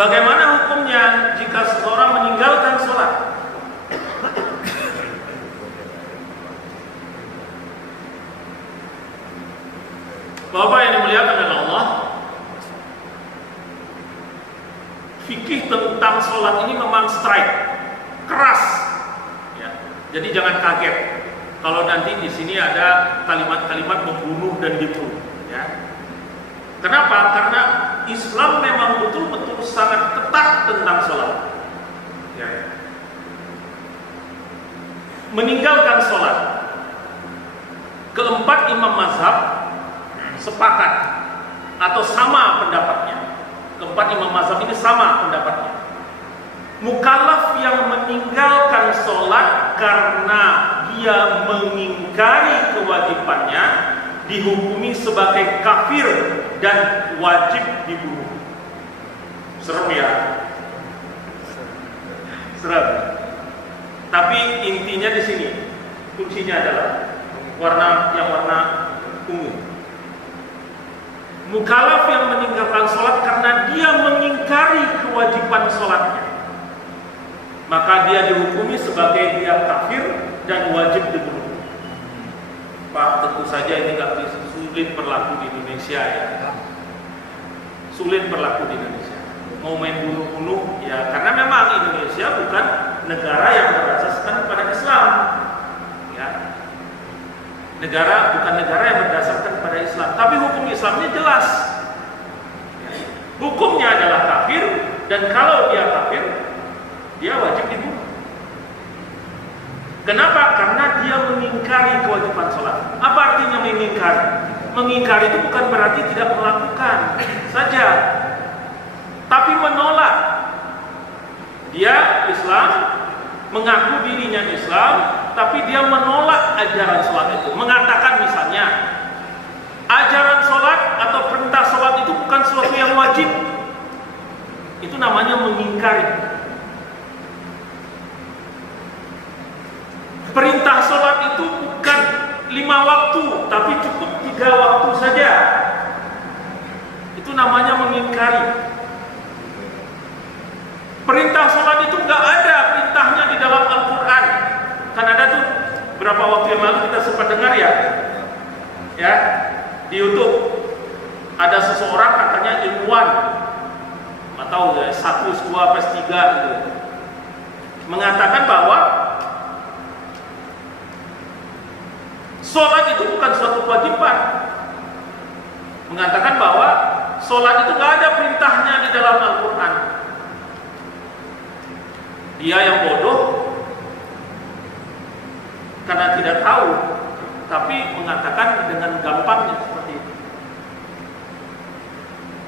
Bagaimana hukumnya jika seseorang meninggalkan sholat? Bapak yang dimuliakan oleh Allah, fikih tentang sholat ini memang strike, keras. Ya. Jadi jangan kaget kalau nanti di sini ada kalimat-kalimat membunuh dan dibunuh. Ya. Kenapa? Karena Islam memang betul-betul sangat ketat tentang sholat. Ya. Meninggalkan sholat, keempat imam mazhab sepakat atau sama pendapatnya. Keempat imam mazhab ini sama pendapatnya. Mukallaf yang meninggalkan sholat karena dia mengingkari kewajibannya dihukumi sebagai kafir dan wajib dibunuh. Serem ya? Serem. Tapi intinya di sini, kuncinya adalah warna ungu. Mukallaf yang meninggalkan sholat karena dia mengingkari kewajiban sholatnya, maka dia dihukumi sebagai dia kafir dan wajib dibunuh. Pak, tentu saja ini nggak bisa, sulit berlaku di Indonesia ya. Sulit berlaku di Indonesia. Mau main bunuh-bunuh ya, karena memang Indonesia bukan negara yang berasaskan pada Islam. Ya. Bukan negara yang berdasarkan pada Islam, tapi hukum Islamnya jelas. Hukumnya adalah kafir, dan kalau dia kafir, dia wajib dibunuh. Kenapa? Karena dia mengingkari kewajiban sholat. Apa artinya mengingkari? Mengingkari itu bukan berarti tidak melakukan saja, tapi menolak. Dia Islam, mengaku dirinya Islam, tapi dia menolak ajaran sholat itu. Mengatakan misalnya, ajaran sholat atau perintah sholat itu bukan sesuatu yang wajib. Itu namanya mengingkari. Perintah sholat itu bukan 5 waktu, tapi cukup 3 waktu saja. Itu namanya mengingkari. Perintah sholat itu nggak ada perintahnya di dalam Al-Quran. Kan ada tuh berapa waktu yang lalu kita sempat dengar ya, di YouTube ada seseorang katanya ilmuwan, nggak tahu ya, S1, S2, S3 gitu, mengatakan bahwa sholat itu bukan suatu kewajiban. Mengatakan bahwa sholat itu nggak ada perintahnya di dalam Al-Quran. Dia yang bodoh karena tidak tahu, tapi mengatakan dengan gampangnya seperti itu.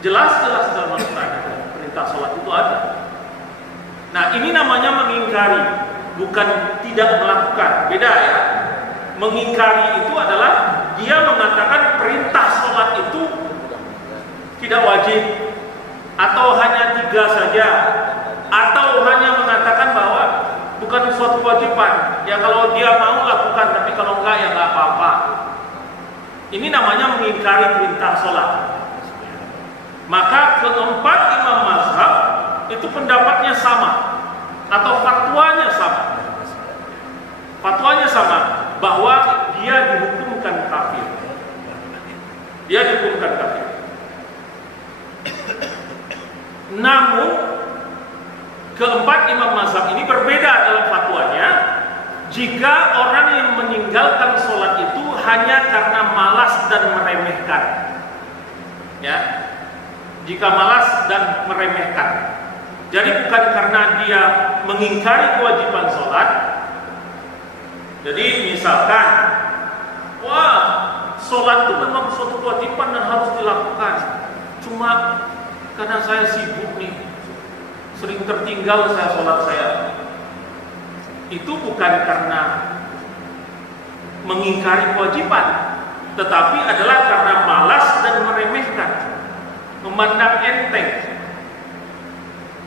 Jelas-jelas dalam Al-Quran perintah sholat itu ada. Nah, ini namanya mengingkari, bukan tidak melakukan. Beda ya. Mengingkari itu adalah dia mengatakan perintah sholat itu tidak wajib, atau hanya 3 saja, atau hanya mengatakan bahwa bukan suatu kewajiban. Ya kalau dia mau lakukan, tapi kalau enggak ya enggak apa-apa. Ini namanya mengingkari perintah sholat. Maka keempat imam mazhab itu pendapatnya sama, atau fatwanya sama. Fatwanya sama, bahwa dia dihukumkan kafir. Dia dihukumkan kafir. Namun keempat imam mazhab ini berbeda dalam fatwanya. Jika orang yang meninggalkan sholat itu hanya karena malas dan meremehkan, ya, jika malas dan meremehkan, jadi bukan karena dia mengingkari kewajiban sholat. Jadi misalkan, wah, sholat itu memang suatu kewajiban dan harus dilakukan, cuma karena saya sibuk nih, sering tertinggal saya sholat saya. Itu bukan karena mengingkari kewajiban, tetapi adalah karena malas dan meremehkan, memandang enteng.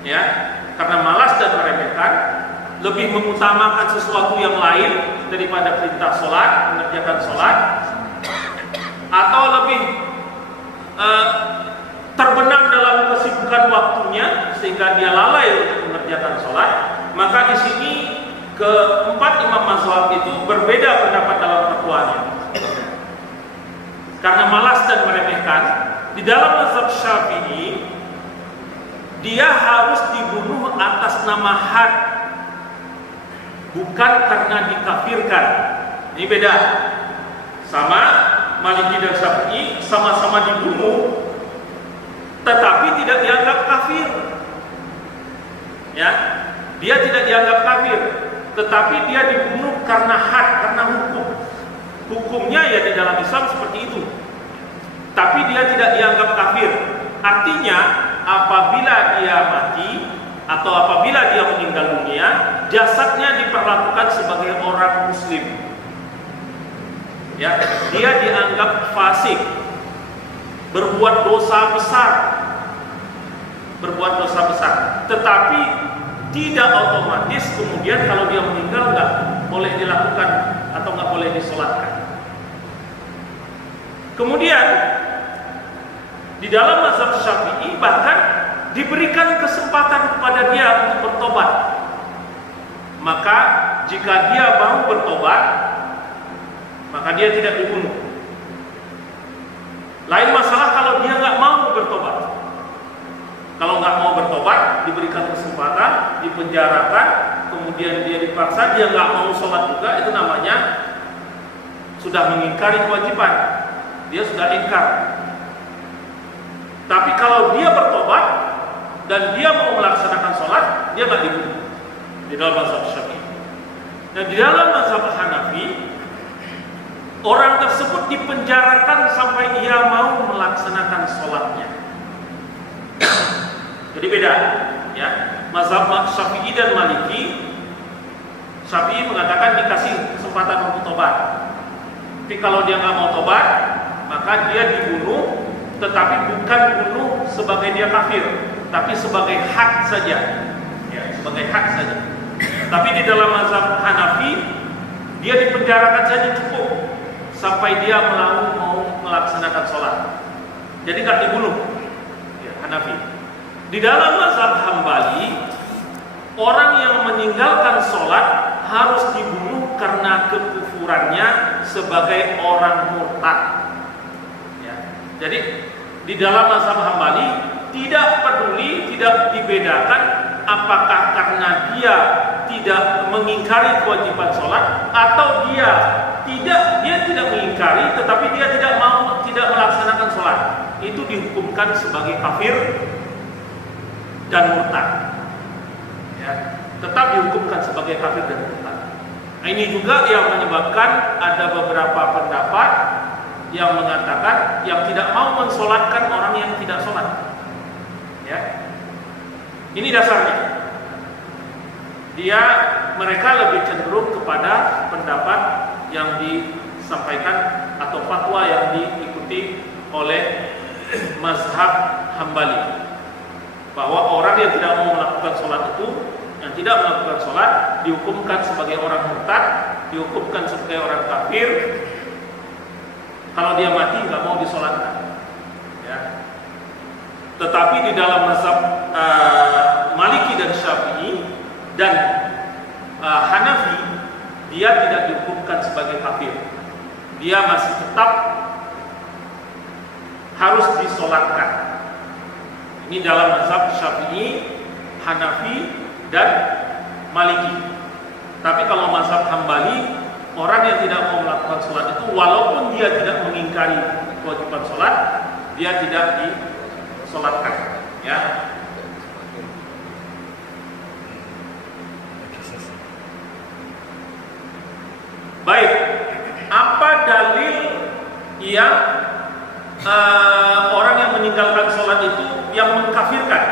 Ya, karena malas dan meremehkan, lebih mengutamakan sesuatu yang lain daripada perintah sholat, mengerjakan sholat, atau lebih terbenam dalam kesibukan waktunya sehingga dia lalai untuk mengerjakan sholat, maka di sini keempat imam mazhab itu berbeda pendapat dalam fatwanya. Karena malas dan meremehkan, di dalam mazhab Syafi'i dia harus dibunuh atas nama had, bukan karena dikafirkan. Ini beda. Sama Maliki dan Syafi'i sama-sama dibunuh, tetapi tidak dianggap kafir. Ya, dia tidak dianggap kafir, tetapi dia dibunuh karena had, karena hukum. Hukumnya ya di dalam Islam seperti itu. Tapi dia tidak dianggap kafir. Artinya apabila dia mati atau apabila dia meninggal dunia, jasadnya diperlakukan sebagai orang muslim. Ya, dia dianggap fasik, berbuat dosa besar. Berbuat dosa besar. Tetapi tidak otomatis kemudian kalau dia meninggal nggak boleh dilakukan atau nggak boleh disolatkan. Kemudian di dalam mazhab Syafi'i bahkan diberikan kesempatan kepada dia untuk bertobat. Maka jika dia mau bertobat, maka dia tidak dibunuh. Lain masalah kalau dia nggak mau bertobat. Kalau nggak mau bertobat, diberikan kesempatan, dipenjarakan, kemudian dia dipaksa, dia nggak mau sholat juga, itu namanya sudah mengingkari kewajiban. Dia sudah ingkar. Tapi kalau dia bertobat dan dia mau melaksanakan sholat, dia nggak dibunuh. Di dalam mazhab Syafi'i. Dan di dalam mazhab Hanafi, orang tersebut dipenjarakan sampai ia mau melaksanakan sholatnya. Jadi beda, ya. Mazhab Syafi'i dan Maliki, Syafi'i mengatakan dikasih kesempatan untuk tobat. Tapi kalau dia nggak mau tobat, maka dia dibunuh, tetapi bukan bunuh sebagai dia kafir, tapi sebagai hak saja, ya, sebagai hak saja. Tapi di dalam mazhab Hanafi, dia dipenjarakan saja cukup sampai dia mau melaksanakan sholat. Jadi nggak dibunuh, ya, Hanafi. Di dalam mazhab Hambali, orang yang meninggalkan sholat harus dibunuh karena kekufurannya sebagai orang murtad. Ya. Jadi di dalam mazhab Hambali tidak peduli, tidak dibedakan apakah karena dia tidak mengingkari kewajiban sholat atau dia tidak mengingkari, tetapi dia tidak melaksanakan sholat. Itu dihukumkan sebagai kafir dan murtad, ya, tetap dihukumkan sebagai kafir dan murtad. Nah, ini juga yang menyebabkan ada beberapa pendapat yang mengatakan yang tidak mau mensolatkan orang yang tidak solat, ya. Ini dasarnya. Mereka lebih cenderung kepada pendapat yang disampaikan atau fatwa yang diikuti oleh mazhab Hambali, bahwa orang yang tidak mau melakukan sholat itu, yang tidak melakukan sholat, dihukumkan sebagai orang murtad, dihukumkan sebagai orang kafir. Kalau dia mati nggak mau disolatkan, ya. Tetapi di dalam mazhab Maliki dan Syafi'i dan Hanafi, dia tidak dihukumkan sebagai kafir. Dia masih tetap harus disolatkan. Ini dalam mazhab Syafi'i, Hanafi, dan Maliki. Tapi kalau mazhab Hambali, orang yang tidak mau melakukan sholat itu, walaupun dia tidak mengingkari kewajiban sholat, dia tidak disolatkan, ya. Baik, apa dalil yang orang yang meninggalkan sholat itu yang mengkafirkan,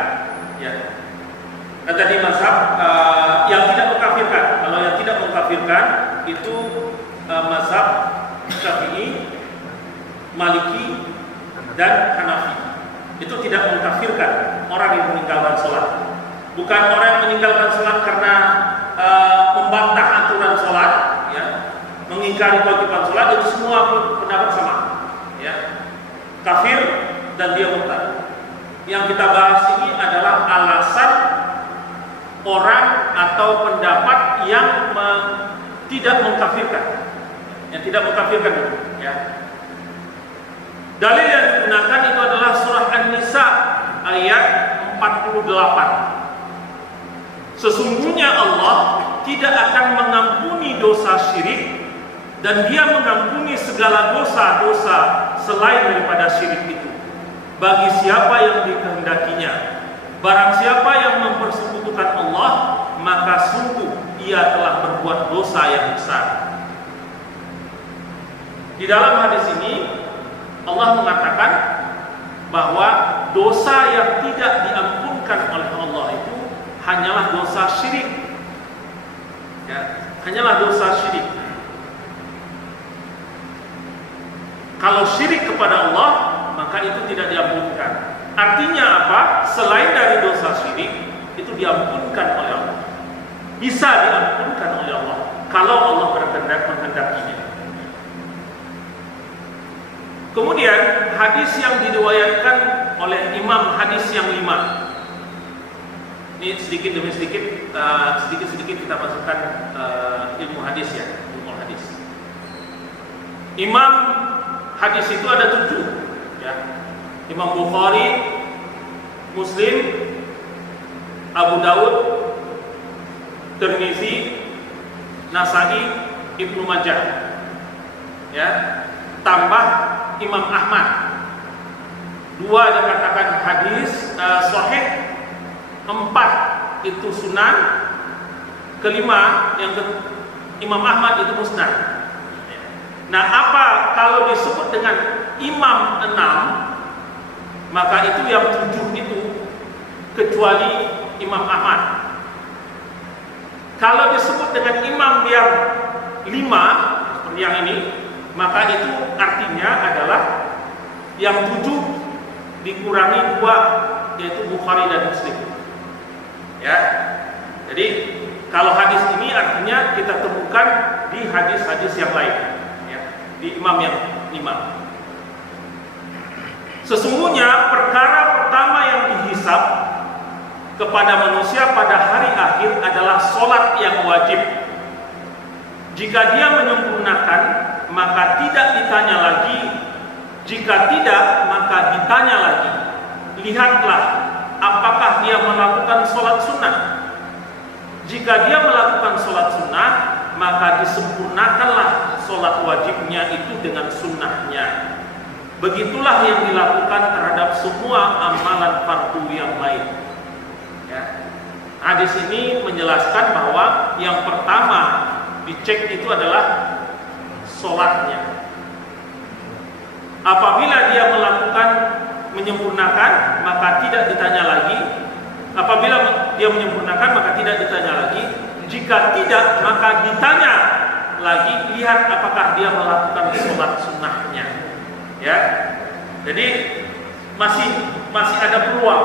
ya. Nah, tadi mazhab yang tidak mengkafirkan. Kalau yang tidak mengkafirkan itu mazhab Syafi'i, Maliki, dan Hanafi. Itu tidak mengkafirkan orang yang meninggalkan sholat. Bukan orang yang meninggalkan sholat karena membantah aturan sholat, ya, mengingkari kewajiban sholat, itu semua pendapat sama, ya. Kafir dan dia murtad. yang kita bahas ini adalah alasan orang atau pendapat yang tidak mengkafirkan, ya. Dalil yang digunakan itu adalah surah An-Nisa ayat 48. Sesungguhnya Allah tidak akan mengampuni dosa syirik, dan Dia mengampuni segala dosa-dosa selain daripada syirik itu bagi siapa yang dikehendakinya. Barang siapa yang mempersekutukan Allah, maka sungguh ia telah berbuat dosa yang besar. Di dalam hadis ini Allah mengatakan bahwa dosa yang tidak diampunkan oleh Allah itu hanyalah dosa syirik, ya, hanyalah dosa syirik. Kalau syirik kepada Allah, maka itu tidak diampunkan. Artinya apa? Selain dari dosa syirik, itu diampunkan oleh Allah. Bisa diampunkan oleh Allah kalau Allah berkehendak menghendakinya. Kemudian hadis yang diriwayatkan oleh Imam hadis yang 5. Ini sedikit demi sedikit, sedikit kita masukkan ilmu hadis, ya, ilmu hadis. Imam hadis itu ada 7, ya. Imam Bukhari, Muslim, Abu Daud, Tirmizi, Nasa'i, Ibnu Majah, ya. Tambah Imam Ahmad. 2 dikatakan hadis sahih, 4 itu sunan, kelima yang Imam Ahmad itu musnad. Nah, apa kalau disebut dengan Imam 6, maka itu yang 7 itu kecuali Imam Ahmad. Kalau disebut dengan Imam yang 5 seperti yang ini, maka itu artinya adalah yang 7 dikurangi 2, yaitu Bukhari dan Muslim, ya. Jadi kalau hadis ini artinya kita temukan di hadis-hadis yang lain, ya, di imam yang 5. Sesungguhnya perkara pertama yang dihisab kepada manusia pada hari akhir adalah sholat yang wajib. Jika dia menyempurnakan, maka tidak ditanya lagi. Jika tidak, maka ditanya lagi. Lihatlah, apakah dia melakukan sholat sunnah. Jika dia melakukan sholat sunnah, maka disempurnakanlah sholat wajibnya itu dengan sunnahnya. Begitulah yang dilakukan terhadap semua amalan fardu yang lain, ya. Hadis ini menjelaskan bahwa yang pertama dicek itu adalah sholatnya. Apabila dia melakukan menyempurnakan, maka tidak ditanya lagi. Apabila dia menyempurnakan, maka tidak ditanya lagi. Jika tidak, maka ditanya lagi, lihat apakah dia melakukan sholat sunnahnya, ya. Jadi masih ada peluang,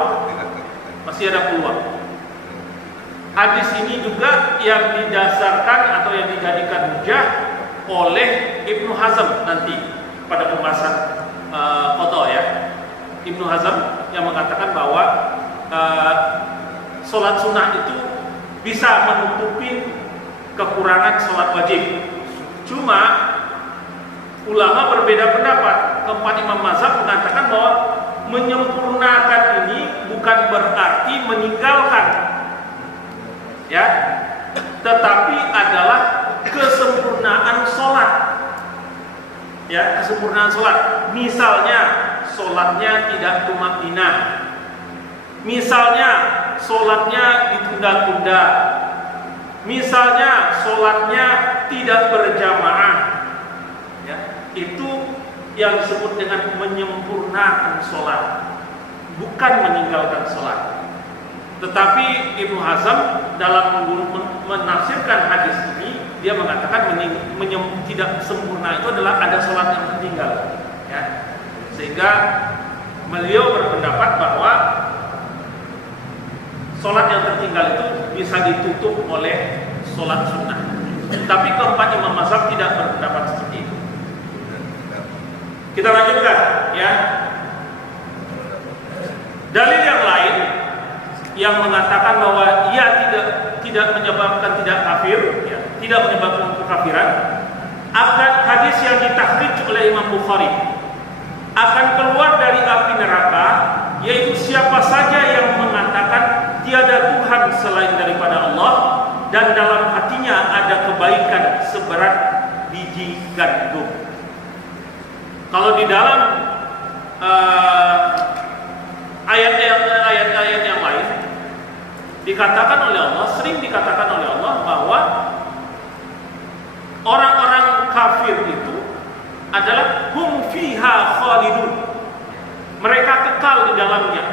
Hadis ini juga yang didasarkan atau yang dijadikan hujah oleh Ibnu Hazm nanti pada pembahasan qada, ya. Ibnu Hazm yang mengatakan bahwa sholat sunnah itu bisa menutupi kekurangan sholat wajib. Cuma ulama berbeda pendapat. Keempat imam mazhab mengatakan bahwa menyempurnakan ini bukan berarti meninggalkan, ya, tetapi adalah kesempurnaan sholat, ya, kesempurnaan sholat. Misalnya sholatnya tidak tumaninah, misalnya sholatnya ditunda-tunda, misalnya sholatnya tidak berjamaah, ya, itu yang disebut dengan menyempurnakan sholat, bukan meninggalkan sholat. Tetapi Ibnu Hazm dalam menafsirkan hadis ini, dia mengatakan tidak sempurna itu adalah ada sholat yang tertinggal, ya. Sehingga beliau berpendapat bahwa sholat yang tertinggal itu bisa ditutup oleh sholat sunnah. Tapi keempat imam mazhab tidak berpendapat seperti itu. Kita lanjutkan, ya. Dalil yang lain yang mengatakan bahwa ia tidak menyebabkan tidak kafir, ya, tidak menyebabkan kekafiran, akan hadis yang ditakhrij oleh Imam Bukhari, akan keluar dari api neraka, yaitu siapa saja yang mengatakan tiada Tuhan selain daripada Allah dan dalam hatinya ada kebaikan seberat biji gandum. Kalau di dalam ayat-ayat yang lain dikatakan oleh Allah, sering dikatakan oleh Allah bahwa orang-orang kafir itu adalah hum fiha khalidun. Mereka kekal di dalamnya,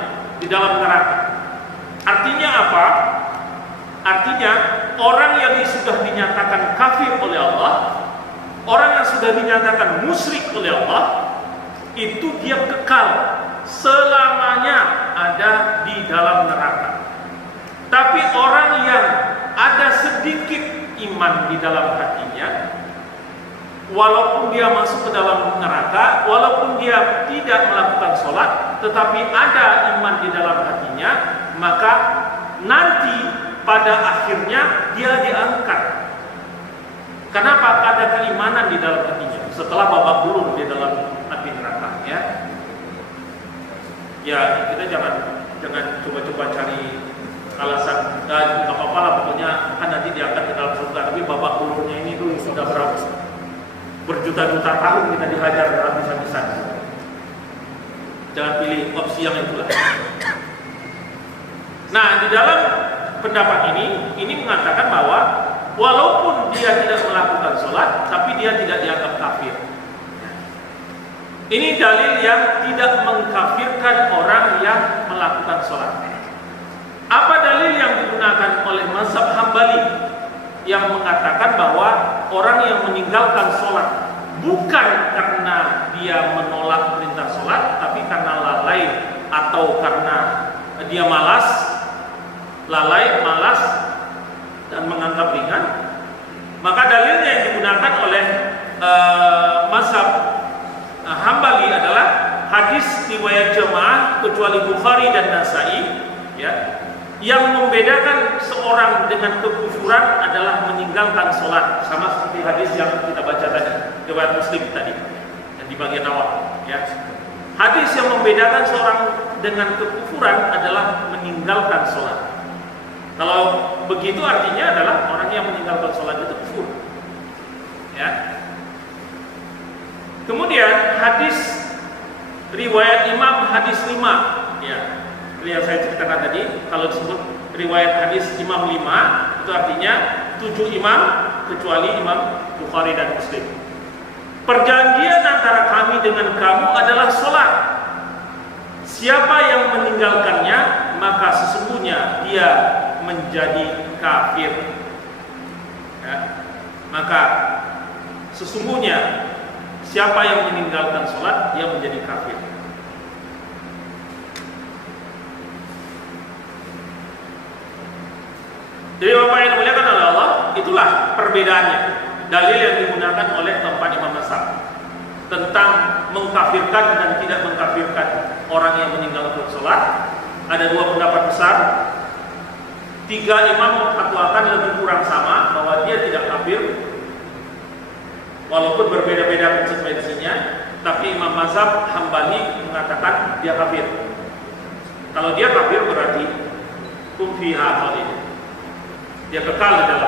di dalam neraka. Artinya apa? Artinya orang yang sudah dinyatakan kafir oleh Allah, orang yang sudah dinyatakan musyrik oleh Allah, itu dia kekal selamanya ada di dalam neraka. Tapi orang yang ada sedikit iman di dalam hatinya, walaupun dia masuk ke dalam neraka, walaupun dia tidak melakukan sholat, tetapi ada iman di dalam hatinya, maka nanti pada akhirnya dia diangkat. Kenapa? Ada keimanan di dalam hatinya setelah babak belur di dalam api neraka, ya. Ya, kita jangan coba-coba cari alasan, nggak apa-apa lah, pokoknya kan nanti diangkat ke dalam surga. Tapi babak belurnya ini tuh sudah berjuta-juta tahun kita dihajar habis-habisan. Jangan pilih opsi yang itulah. Nah, di dalam pendapat ini mengatakan bahwa walaupun dia tidak melakukan sholat, tapi dia tidak dianggap kafir. Ini dalil yang tidak mengkafirkan orang yang melakukan sholat. Apa dalil yang digunakan oleh mazhab Hambali yang mengatakan bahwa orang yang meninggalkan sholat bukan karena dia menolak perintah sholat, tapi karena lalai atau karena dia lalai, malas dan menganggap ringan, maka dalilnya yang digunakan oleh mazhab Hambali adalah hadis riwayat jamaah kecuali Bukhari dan Nasai, ya, yang membedakan seorang dengan kekufuran adalah meninggalkan sholat, sama seperti hadis yang kita baca tadi, riwayat Muslim tadi yang di bagian awal, ya. Hadis yang membedakan seorang dengan kekufuran adalah meninggalkan sholat. Kalau begitu artinya adalah orang yang meninggalkan sholat itu kufur, ya. Kemudian hadis riwayat Imam hadis 5, ya, yang saya ceritakan tadi. Kalau disebut riwayat hadis Imam 5, itu artinya 7 imam kecuali Imam Bukhari dan Muslim. Perjanjian antara kami dengan kamu adalah sholat. Siapa yang meninggalkannya, maka sesungguhnya dia menjadi kafir, ya. Maka sesungguhnya siapa yang meninggalkan sholat, dia menjadi kafir. Jadi Bapak yang dimuliakan oleh Allah, itulah perbedaannya. Dalil yang digunakan oleh keempat imam mazhab tentang mengkafirkan dan tidak mengkafirkan orang yang meninggalkan sholat. Ada dua pendapat besar. 3 imam memfatwakan lebih kurang sama bahwa dia tidak kafir, walaupun berbeda-beda konsekuensinya. Tapi imam mazhab Hambali mengatakan dia kafir. Kalau dia kafir berarti hum fiha khalidun, dia kekal di dalam